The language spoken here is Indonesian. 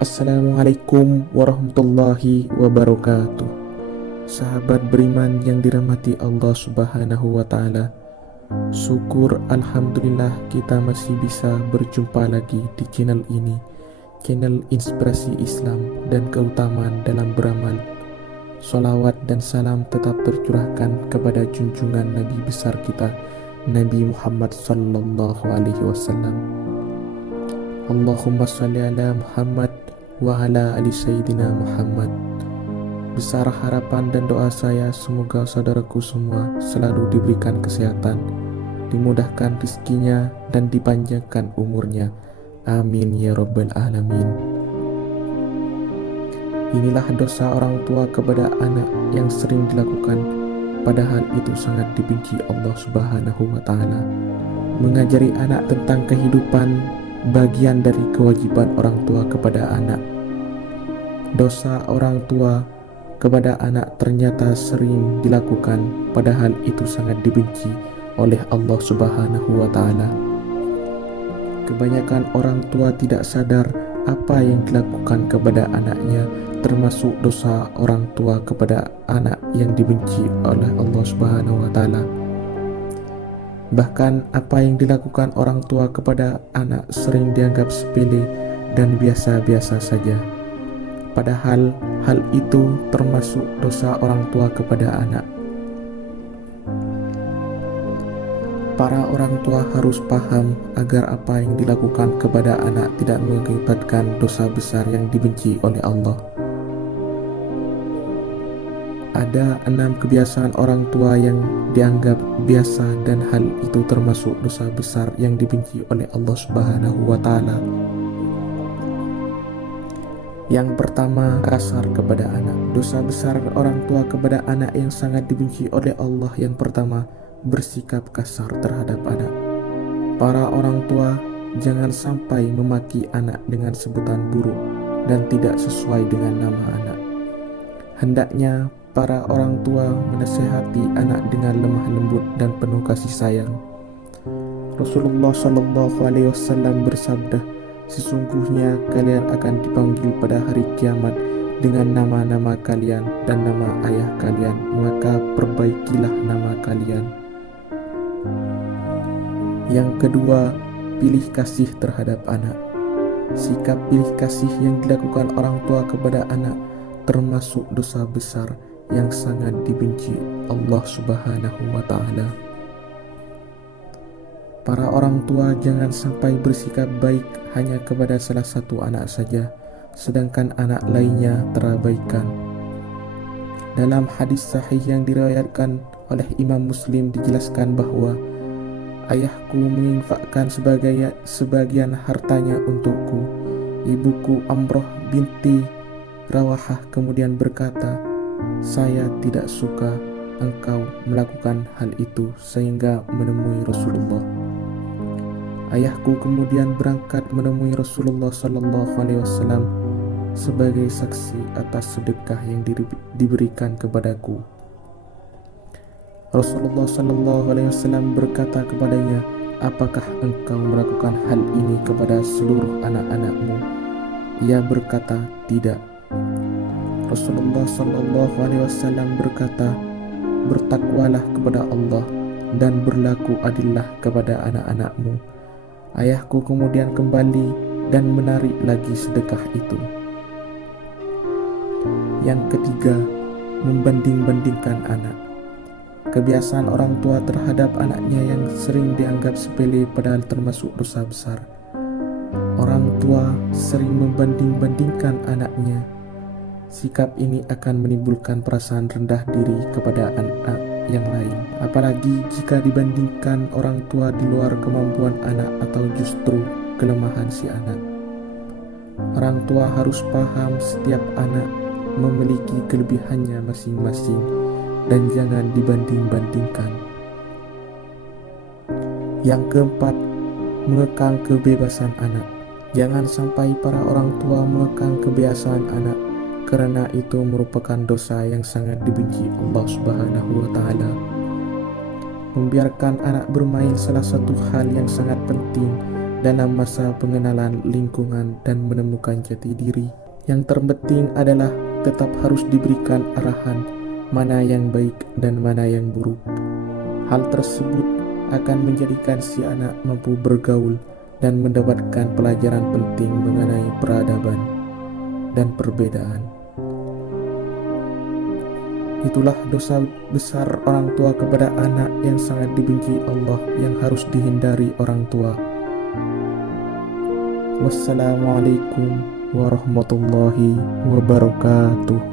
Assalamualaikum warahmatullahi wabarakatuh. Sahabat beriman yang dirahmati Allah Subhanahu wa Ta'ala, syukur alhamdulillah kita masih bisa berjumpa lagi di channel ini, channel inspirasi Islam dan keutamaan dalam beramal. Salawat dan salam tetap tercurahkan kepada junjungan Nabi besar kita, Nabi Muhammad sallallahu alaihi wasallam. Allahumma sholli ala Muhammad wa ala ali Sayyidina Muhammad. Besar harapan dan doa saya semoga saudaraku semua selalu diberikan kesehatan, dimudahkan rezekinya dan dipanjangkan umurnya. Amin ya rabbal alamin. Inilah dosa orang tua kepada anak yang sering dilakukan, padahal itu sangat dibenci Allah Subhanahu wa Ta'ala. Mengajari anak tentang kehidupan bagian dari kewajiban orang tua kepada anak. Dosa orang tua kepada anak ternyata sering dilakukan, padahal itu sangat dibenci oleh Allah Subhanahu wa Ta'ala. Kebanyakan orang tua tidak sadar apa yang dilakukan kepada anaknya, termasuk dosa orang tua kepada anak yang dibenci oleh Allah Subhanahu wa Ta'ala. Bahkan apa yang dilakukan orang tua kepada anak sering dianggap sepele dan biasa-biasa saja. Padahal hal itu termasuk dosa orang tua kepada anak. Para orang tua harus paham agar apa yang dilakukan kepada anak tidak mengakibatkan dosa besar yang dibenci oleh Allah. Ada 6 kebiasaan orang tua yang dianggap biasa dan hal itu termasuk dosa besar yang dibenci oleh Allah Subhanahu wa Ta'ala. Yang pertama, kasar kepada anak. Dosa besar orang tua kepada anak yang sangat dibenci oleh Allah yang pertama, bersikap kasar terhadap anak. Para orang tua jangan sampai memaki anak dengan sebutan buruk dan tidak sesuai dengan nama anak. Hendaknya para orang tua menasihati anak dengan lemah lembut dan penuh kasih sayang. Rasulullah Shallallahu Alaihi Wasallam bersabda, sesungguhnya kalian akan dipanggil pada hari kiamat dengan nama-nama kalian dan nama ayah kalian, maka perbaikilah nama kalian. Yang kedua, pilih kasih terhadap anak. Sikap pilih kasih yang dilakukan orang tua kepada anak termasuk dosa besar yang sangat dibenci Allah Subhanahu wa Ta'ala. Para orang tua jangan sampai bersikap baik hanya kepada salah satu anak saja, sedangkan anak lainnya terabaikan. Dalam hadis sahih yang diriwayatkan oleh Imam Muslim dijelaskan bahwa ayahku menginfakkan sebagian hartanya untukku. Ibuku Amroh binti Rawahah kemudian berkata, saya tidak suka engkau melakukan hal itu sehingga menemui Rasulullah. Ayahku kemudian berangkat menemui Rasulullah Sallallahu Alaihi Wasallam sebagai saksi atas sedekah yang diberikan kepadaku. Rasulullah Sallallahu Alaihi Wasallam berkata kepadanya, apakah engkau melakukan hal ini kepada seluruh anak-anakmu? Ia berkata, tidak. Rasulullah Sallallahu Alaihi Wasallam berkata, bertakwalah kepada Allah dan berlaku adillah kepada anak-anakmu. Ayahku kemudian kembali dan menarik lagi sedekah itu. Yang ketiga, membanding-bandingkan anak. Kebiasaan orang tua terhadap anaknya yang sering dianggap sepele padahal termasuk dosa besar. Orang tua sering membanding-bandingkan anaknya. Sikap ini akan menimbulkan perasaan rendah diri kepada anak yang lain, apalagi jika dibandingkan orang tua di luar kemampuan anak atau justru kelemahan si anak. Orang tua harus paham setiap anak memiliki kelebihannya masing-masing dan jangan dibanding-bandingkan. Yang keempat, mengekang kebebasan anak. Jangan sampai para orang tua mengekang kebiasaan anak, karena itu merupakan dosa yang sangat dibenci Allah Subhanahu wa Ta'ala. Membiarkan anak bermain salah satu hal yang sangat penting dalam masa pengenalan lingkungan dan menemukan jati diri. Yang terpenting adalah tetap harus diberikan arahan mana yang baik dan mana yang buruk. Hal tersebut akan menjadikan si anak mampu bergaul dan mendapatkan pelajaran penting mengenai peradaban dan perbedaan. Itulah dosa besar orang tua kepada anak yang sangat dibenci Allah, yang harus dihindari orang tua. Wassalamualaikum warahmatullahi wabarakatuh.